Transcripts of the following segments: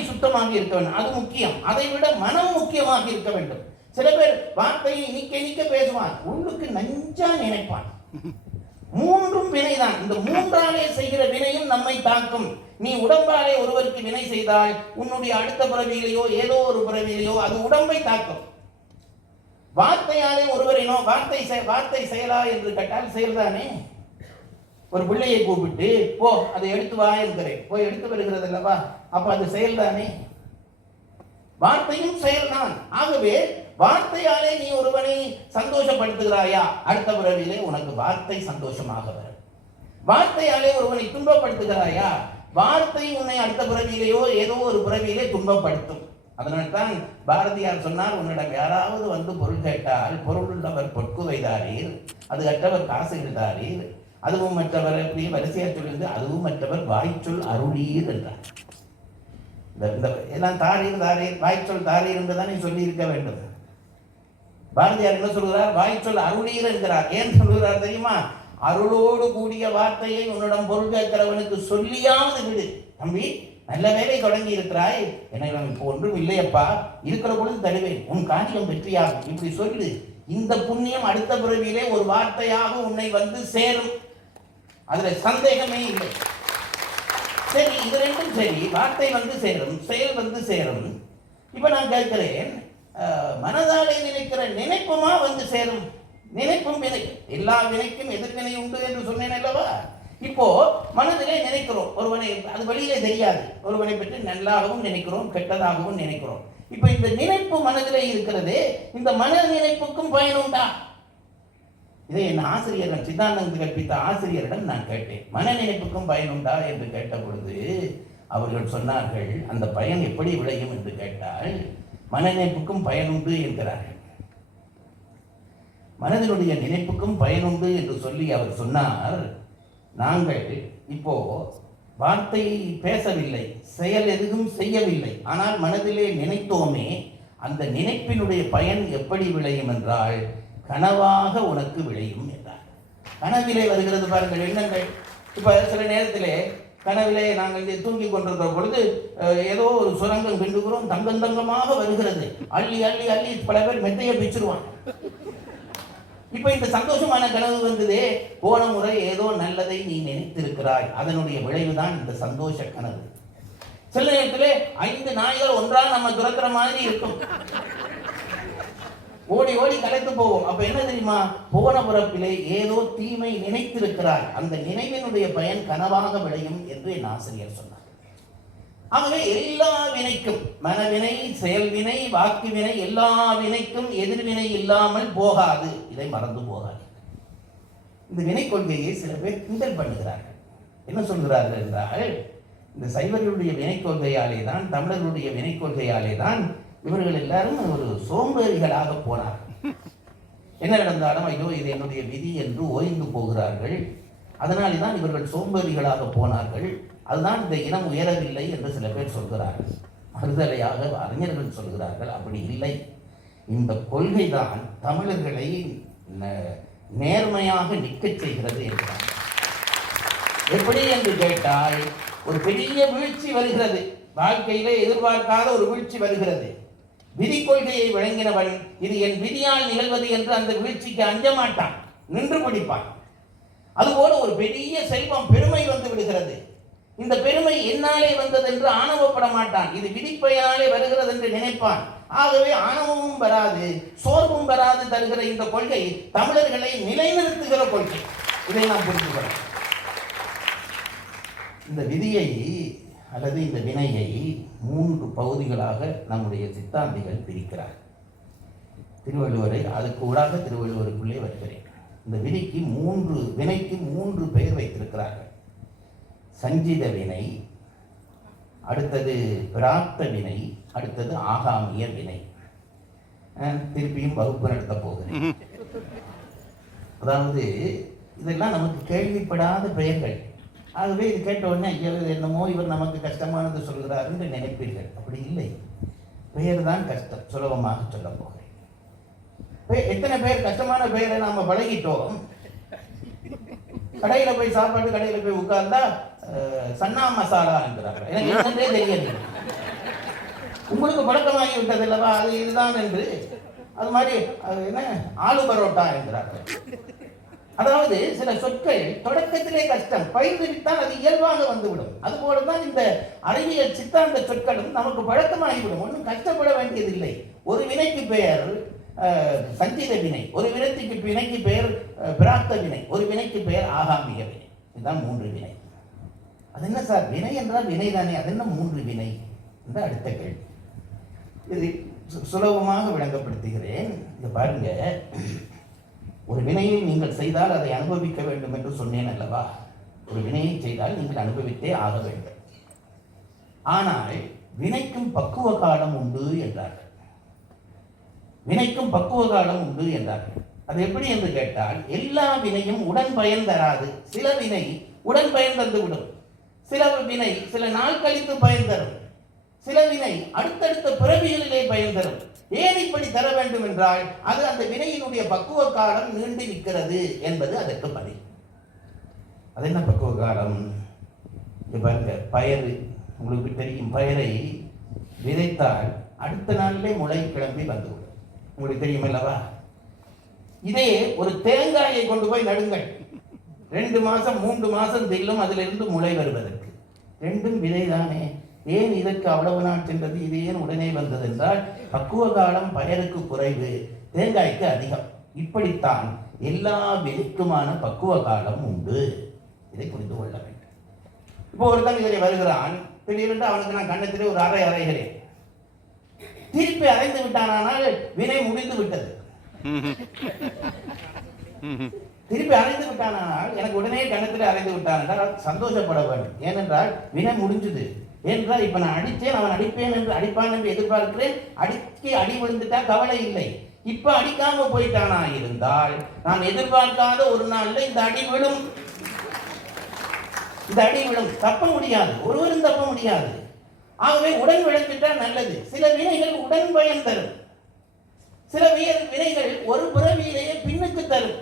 வார்த்தை சுத்தமாக இருக்க வேண்டும், அது முக்கியம். அதை விட மனம் முக்கியமாக இருக்க வேண்டும். சில பேர் வார்த்தையை இனிக்க பேசுவான், உள்ளுக்கு நஞ்சா நினைப்பான். மூன்றும் வினைதான். இந்த மூன்றாலே செய்கிற வினையும் நம்மை தாக்கும். நீ உடம்பாலே ஒருவருக்கு வினை செய்தால் உன்னுடைய அடுத்த பிறவியிலேயோ ஏதோ ஒரு பிறவியிலேயோ அது உடம்பை தாக்கும். வார்த்தையாலே ஒருவரினோ வார்த்தை செயலா என்று கேட்டால் செயல்தானே. ஒரு பிள்ளையை கூப்பிட்டு போ அதை எடுத்து வா என்கிறேன், போய் எடுத்து வருகிறது அல்லவா, அப்ப அது செயல்தானே. வார்த்தையும் செயல்தான். ஆகவே வார்த்தையாலே நீ ஒருவனை சந்தோஷப்படுத்துகிறாயா, அடுத்த பிறவிலே உனக்கு வார்த்தை சந்தோஷமாக வரும். வார்த்தையாலே ஒருவனை துன்பப்படுத்துகிறாயா, வார்த்தை உன்னை அடுத்த பிறவியிலேயோ ஏதோ ஒரு பிறவியிலே துன்பப்படுத்தும். அதனால்தான் பாரதியார் சொன்னார், உன்னிடம் யாராவது வந்து பொருள் கேட்டால் பொருள் உள்ளவர் பொற்கு வைதாரீர், அது கற்றவர் காசு எழுதாரீர், அதுவும் மற்றவர் எப்படி வரிசையா சொல்லிருந்து அதுவும் மற்றவர் வாய்ச்சொல் அருளீர் என்றார். எல்லாம் தாரீர் தாரீர் வாய்ச்சொல் தாரீர் என்றுதான் நீ சொல்லி இருக்க வேண்டும். பாரதியார் என்ன சொல்கிறார், வாய்ச்சொல் அருளீர் என்கிறார். ஏன் சொல்கிறார் தெரியுமா? அருளோடு கூடிய வார்த்தையை உன்னிடம் பொருள் கேட்கிறவனுக்கு சொல்லியாவது விடு. தம்பி, நல்ல வேலை தொடங்கி இருக்கிறாய், எனக்கு இப்போ ஒன்றும் இல்லையப்பா, இருக்கிற பொழுது தருவேன், உன் காரியம் வெற்றியாகும், இப்படி சொல்லு. இந்த புண்ணியம் அடுத்த பிறவியிலே ஒரு வார்த்தையாக உன்னை வந்து சேரும், அதுல சந்தேகமே இல்லை. சரி, இது ரெண்டும் சரி, வார்த்தை வந்து சேரும், செயல் வந்து சேரும். இப்ப நான் கேட்கிறேன், மனதாலே நினைக்கிற நினைப்புமா வந்து சேரும்? நினைப்பும் வினை, எல்லா வினைக்கும் எதிர்வினை உண்டு என்று சொன்னேன் அல்லவா. இப்போ மனதிலே நினைக்கிறோம் ஒருவனை, அது வெளியிலே தெரியாது, ஒருவனை பற்றி நல்லாகவும் நினைக்கிறோம், கெட்டதாகவும் நினைக்கிறோம். இப்ப இந்த நினைப்பு மனதிலே இருக்கிறது, இந்த மன நினைப்புக்கும் பயனுண்டா? இதை என் ஆசிரியர்கள், சித்தாந்தம் கற்பித்த ஆசிரியரிடம் நான் கேட்டேன், மன நினைப்புக்கும் பயனுண்டா என்று கேட்ட பொழுது அவர்கள் சொன்னார்கள், அந்த பயன் எப்படி விளையும் என்று கேட்டால் மன நினைப்புக்கும் பயனுண்டு என்கிறார்கள். மனதினுடைய நினைப்புக்கும் பயனுண்டு என்று சொல்லி அவர் சொன்னார், நாங்கள் இப்போ வார்த்தை பேசவில்லை, செயல் எதுவும் செய்யவில்லை, ஆனால் மனதிலே நினைத்தோமே, அந்த நினைப்பினுடைய பயன் எப்படி விளையும் என்றால் கனவாக உனக்கு விளையும் என்றார். கனவிலே வருகிறது பாருங்கள் எண்ணங்கள். இப்ப சில நேரத்திலே கனவிலே நாங்கள் தூங்கி கொண்டிருக்கிற பொழுது ஏதோ ஒரு சுரங்கம் கண்டுகிறோம், தங்கம் தங்கமாக வருகிறது, அள்ளி அள்ளி அள்ளி பல பேர் மெத்தையை பிச்சிருவான். இப்ப இந்த சந்தோஷமான கனவு வந்ததே, போன முறை ஏதோ நல்லதை நீ நினைத்திருக்கிறாய், அதனுடைய விளைவுதான் இந்த சந்தோஷ கனவு. சில நேரத்திலே 5 நாய்கள் ஒன்றா நம்ம துரத்துற மாதிரி இருக்கும், ஓடி ஓடி கலைத்து போவோம். அப்ப என்ன தெரியுமா, போன பிறப்பிலே ஏதோ தீமை நினைத்திருக்கிறாய், அந்த நினைவினுடைய பயன் கனவாக விளையும் என்று என் ஆசிரியர் சொன்னார். ஆகவே எல்லா வினைக்கும், மனவினை, செயல்வினை, வாக்கு வினை, எல்லா வினைக்கும் எதிர்வினை இல்லாமல் போகாது, இதை மறந்து போகாது. இந்த வினை கொள்கையை சில பேர் கிண்டல் பண்ணுகிறார்கள். என்ன சொல்கிறார்கள் என்றால், இந்த சைவர்களுடைய வினை கொள்கையாலே தான், தமிழர்களுடைய வினை கொள்கையாலே தான் இவர்கள் எல்லாரும் ஒரு சோம்பேறிகளாக போனார்கள். என்ன நடந்தாலும் ஐயோ இது என்னுடைய விதி என்று ஓய்ந்து போகிறார்கள். அதனாலே தான் இவர்கள் சோம்பேறிகளாக போனார்கள். அதுதான் இந்த இனம் உயரவில்லை என்று சில பேர் சொல்கிறார்கள். மறுதலையாக அறிஞர்கள் சொல்கிறார்கள், அப்படி இல்லை. இந்த கொள்கை தான் தமிழர்களை நேர்மையாக நிற்கச் செய்கிறது என்கிறார். எப்படி என்று கேட்டால், ஒரு பெரிய வீழ்ச்சி வருகிறது, வாழ்க்கையிலே எதிர்பார்க்காத ஒரு வீழ்ச்சி வருகிறது. விதி கொள்கையை வழங்கினவன் இது என் விதியால் நிகழ்வது என்று அந்த வீழ்ச்சிக்கு அஞ்ச மாட்டான், நின்று பிடிப்பான். அதுபோல ஒரு பெரிய செல்வம், பெருமை வந்து விடுகிறது, இந்த பெருமை என்னாலே வந்தது என்று ஆணவப்பட மாட்டான், இது விதிப்பையாலே வருகிறது என்று நினைப்பான். ஆகவே ஆணவமும் வராது, சோர்வும் வராது தருகிற இந்த கொள்கை தமிழர்களை நிலைநிறுத்துகிற கொள்கை. இதை நாம் புரிந்துகிறோம். இந்த விதியை அல்லது இந்த வினையை 3 பகுதிகளாக நம்முடைய சித்தாந்திகள் பிரிக்கிறார். திருவள்ளுவரை அதுக்கு ஊடாக திருவள்ளுவருக்குள்ளே வருகிறேன். இந்த வினைக்கு 3 பெயர் வைத்திருக்கிறார்கள். சஞ்சித வினை, அடுத்தது பிராப்த வினை, அடுத்தது ஆகாமிய வினை. திருப்பியும் வகுப்பு நடத்த போகிறேன். அதாவது இதெல்லாம் நமக்கு கேள்விப்படாத பெயர்கள். ஆகவே இது கேட்ட உடனே ஐயோ என்னமோ இவர் நமக்கு கஷ்டமானது சொல்கிறார் என்று நினைப்பீர்கள். அப்படி இல்லை, பெயர் தான் கஷ்டம். சுலபமாக சொல்ல போகிறேன். எத்தனை பேர் கஷ்டமான பெயரை நாம பழகிட்டோம். கடையில போய் சாப்பாட்டு கடையில போய் உட்கார்ந்தா சன்னா மசாலா என்கிறார்கள். எனக்கு என்னன்றே தெரியல. உங்களுக்கு பழக்கமாகி விட்டது அல்லவா, அது இதுதான் என்று. அது மாதிரி என்ன ஆலு பரோட்டா என்கிறார்கள். அதாவது சில சொற்கள் தொடக்கத்திலே கஷ்டம், பயிர்வித்தால் அது இயல்பாக வந்துவிடும். அதுபோலதான் இந்த அறிவியல் சித்தாந்த சொற்களும் நமக்கு பழக்கமாகிவிடும். ஒன்றும் கஷ்டப்பட வேண்டியதில்லை. ஒரு வினைக்கு பெயர் சஞ்சித வினை, ஒரு வினைக்கு பெயர் பிராப்த வினை, ஒரு வினைக்கு பெயர் ஆகாமிய வினை. இதுதான் 3 வினை. அது என்ன சார் வினை என்றால் வினை தானே, அது என்ன 3 வினை என்ற அடுத்த கேள்வி. இது சுலபமாக விளங்கப்படுத்துகிறேன். இது பாருங்க, ஒரு வினையை நீங்கள் செய்தால் அதை அனுபவிக்க வேண்டும் என்று சொன்னேன் அல்லவா. ஒரு வினையை செய்தால் நீங்கள் அனுபவித்தே ஆக வேண்டும். ஆனால் வினைக்கும் பக்குவ காலம் உண்டு என்றார்கள். வினைக்கும் பக்குவ காலம் உண்டு என்றார்கள். அது எப்படி என்று கேட்டால், எல்லா வினையும் உடன் பயன் தராது. சில வினை உடன் பயன் தந்து விடும். சில வினை சில நாள் கழித்து பயன் தரும். சில வினை அடுத்தடுத்த பிறவிகளிலே பயன் தரும். ஏன் இப்படி தர வேண்டும் என்றால், அது அந்த வினையினுடைய பக்குவ காலம் நீண்டு நிற்கிறது என்பது அதற்கு பதில். அது என்ன பக்குவ காலம்? பாருங்க, பயறு உங்களுக்கு தெரியும். பயரை விதைத்தால் அடுத்த நாளிலே முளை கிளம்பி வந்துவிடும். உங்களுக்கு தெரியும் அல்லவா. இதே ஒரு தேங்காயை கொண்டு போய் நடுங்கள், 2 மாசம் 3 மாசம் செல்லும் அதிலிருந்து முளை வருவதற்கு. ரெண்டும் விதைதானே. ஏன் இதற்கு அவ்வளவு நாள் சென்றது, இது ஏன் உடனே வந்தது என்றால், பக்குவ காலம் பயருக்கு குறைவு, தேங்காய்க்கு அதிகம். இப்படித்தான் எல்லா விதைக்குமான பக்குவ காலம் உண்டு. இதை புரிந்து கொள்ள வேண்டும். இப்போ ஒருத்தன் இதில் வருகிறான், திடீரென்று அவனுக்கு நான் கண்ணத்திலே ஒரு அறை அறைகிறேன். திருப்பி அறைந்து விட்டானால் வினை முடிந்து விட்டது. திருப்பி அறைந்து விட்டானால் எனக்கு உடனே கண்ணத்திலே அறைந்து விட்டான் என்றால் சந்தோஷப்பட வேண்டும். ஏனென்றால் வினை முடிஞ்சது. ஏனென்றால் இப்ப நான் அடித்தேன், அவன் அடிப்பேன் என்று அடிப்பான் என்று எதிர்பார்க்கிறேன். அடி விழுந்துட்டா கவலை இல்லை. இப்ப அடிக்காம போயிட்டானா இருந்தால் நான் எதிர்பார்க்காத ஒரு நாள்ல இந்த அடி விழும். தப்ப முடியாது, ஒருவரும் தப்ப முடியாது. ஆகவே உடன் விளைந்துட்டா நல்லது. சில வினைகள் உடன் பயன் தரும். சில வினைகள் ஒரு பிறவியிலேயே பின்னுக்கு தரும்.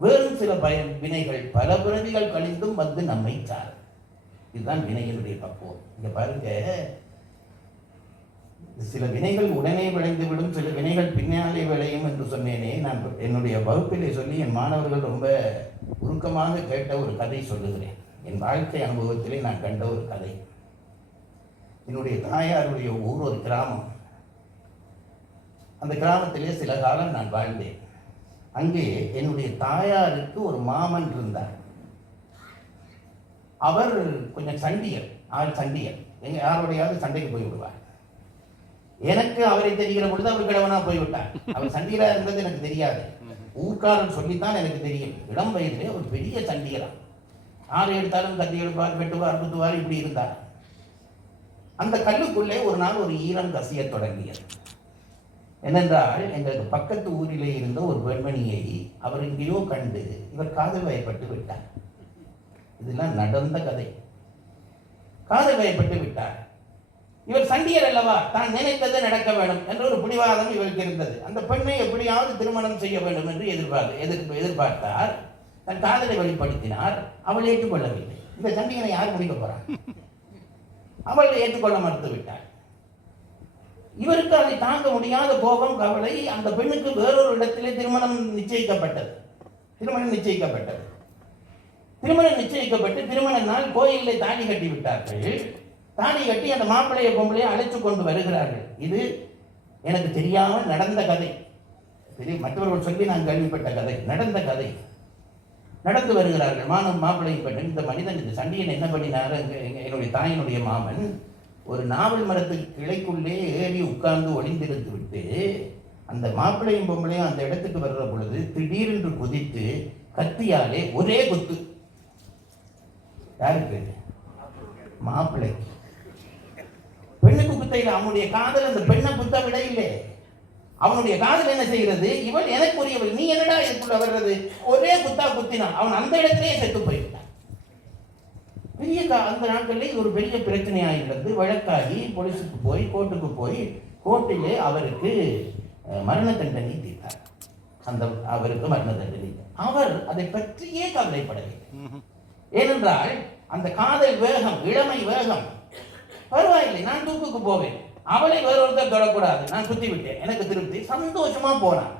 வேறு சில வினைகள் பல பிறவிகள் கழிந்தும் வந்து நம்மை சாரும். இதுதான் வினைகளுடைய பக்குவம். இங்க பாருங்க, சில வினைகள் உடனே விளைந்துவிடும், சில வினைகள் பின்னாலே விளையும் என்று சொன்னேனே. நான் என்னுடைய வகுப்பிலே சொல்லி என் மாணவர்கள் ரொம்ப உருக்கமாக கேட்ட ஒரு கதை சொல்லுகிறேன். என் வாழ்க்கை அனுபவத்திலே நான் கண்ட ஒரு கதை. என்னுடைய தாயாருடைய ஊர் ஒரு கிராமம். அந்த கிராமத்திலே சில காலம் நான் வாழ்ந்தேன். அங்கே என்னுடைய தாயாருக்கு ஒரு மாமன் இருந்தார். அவர் கொஞ்சம் சண்டியர். யாரோடையாவது சண்டைக்கு போய் விடுவார். எனக்கு அவரை தெரிகிற பொழுது அவர் கிழவனா போய்விட்டார். அவர் சண்டியரா இருந்தது எனக்கு தெரியாது. ஊர்க்காரன் சொல்லித்தான் எனக்கு தெரியும். இளம் வயதிலே ஒரு பெரிய சண்டியரா. ஆறு எடுத்தாலும் கத்தி எடுப்பார், வெட்டுவார், குத்துவார், இப்படி இருந்தார். அந்த கல்லுக்குள்ளே ஒரு நாள் ஒரு ஈரம் கசிய தொடங்கியது. என்னென்றால், எங்களுக்கு பக்கத்து ஊரிலே இருந்த ஒரு பெண்மணியை அவர் எங்கேயோ கண்டு இவர் காதல் வயப்பட்டு விட்டார். இதெல்லாம் நடந்த கதை. காதல் வயப்பட்டு விட்டார். இவர் சண்டியர் அல்லவா, தான் நினைத்தது நடக்க வேண்டும் என்ற ஒரு பிடிவாதம் இவருக்கு இருந்தது. அந்த பெண்ணை எப்படியாவது திருமணம் செய்ய வேண்டும் என்று எதிர்பார்த்தார். தன் காதலை வெளிப்படுத்தினார். அவள் ஏற்றுக்கொள்ளவில்லை. இந்த சண்டியனை யார் முடிக்க போறார்? அவள் ஏற்றுக்கொள்ள மறுத்து விட்டார். இவருக்கு அதை தாங்க முடியாத கோபம், கவலை. அந்த பெண்ணுக்கு வேறொரு இடத்திலே திருமணம் நிச்சயிக்கப்பட்டது. திருமணம் நிச்சயிக்கப்பட்டு திருமண நாள் கோயிலில் தாலி கட்டி விட்டார்கள். தாலி கட்டி அந்த மாப்பிள்ளைய பொம்பளையை அழைத்து கொண்டு வருகிறார்கள். இது எனக்கு தெரியாமல் நடந்த கதை. மற்றவர்கள் சொல்லி நான் கேள்விப்பட்ட கதை, நடந்த கதை. நடந்து வருகிறார்கள் மாப்பிள்ளையும் பெண். இந்த மனிதன், இந்த சண்டியன் என்ன பண்ணினார்? என்னுடைய தாயினுடைய மாமன் ஒரு நாவல் மரத்துக்கு கிளைக்குள்ளே ஏறி உட்கார்ந்து ஒளிந்திருந்து விட்டு அந்த மாப்பிள்ளையும் பொம்பளையும் அந்த இடத்துக்கு வர்ற பொழுது திடீரென்று குதித்து கத்தியாலே ஒரே குத்து. யாருக்கு? மாப்பிள்ளைக்கு. பெண்ணுக்கு குத்தையில் அவனுடைய காதல் அந்த பெண்ணை குத்த விட இல்லை. அவனுடைய காதல் என்ன செய்கிறது? இவள் எனக்குரியவள், நீ என்னடா இதுக்குள்ள வர்றது? ஒரே குத்தா குத்தினான். அவன் அந்த இடத்திலேயே செத்து போய்விட்டான். பெரிய அந்த நாட்களில் ஒரு பெரிய பிரச்சனையாகிறது. வழக்காகி போலீஸுக்கு போய் கோர்ட்டுக்கு போய் கோர்ட்டிலே அவருக்கு மரண தண்டனை தீர்த்தார். அவருக்கு மரண தண்டனை. அவர் அதை பற்றியே கவலைப்படவில்லை. ஏனென்றால் அந்த காதல் வேகம், இளமை வேகம், பரவாயில்லை, நான் தூக்குக்கு போவேன், அவளை வேறொருத்தர் தொடக்கூடாது, நான் குத்தி விட்டேன், எனக்கு திருப்தி, சந்தோஷமா போனான்.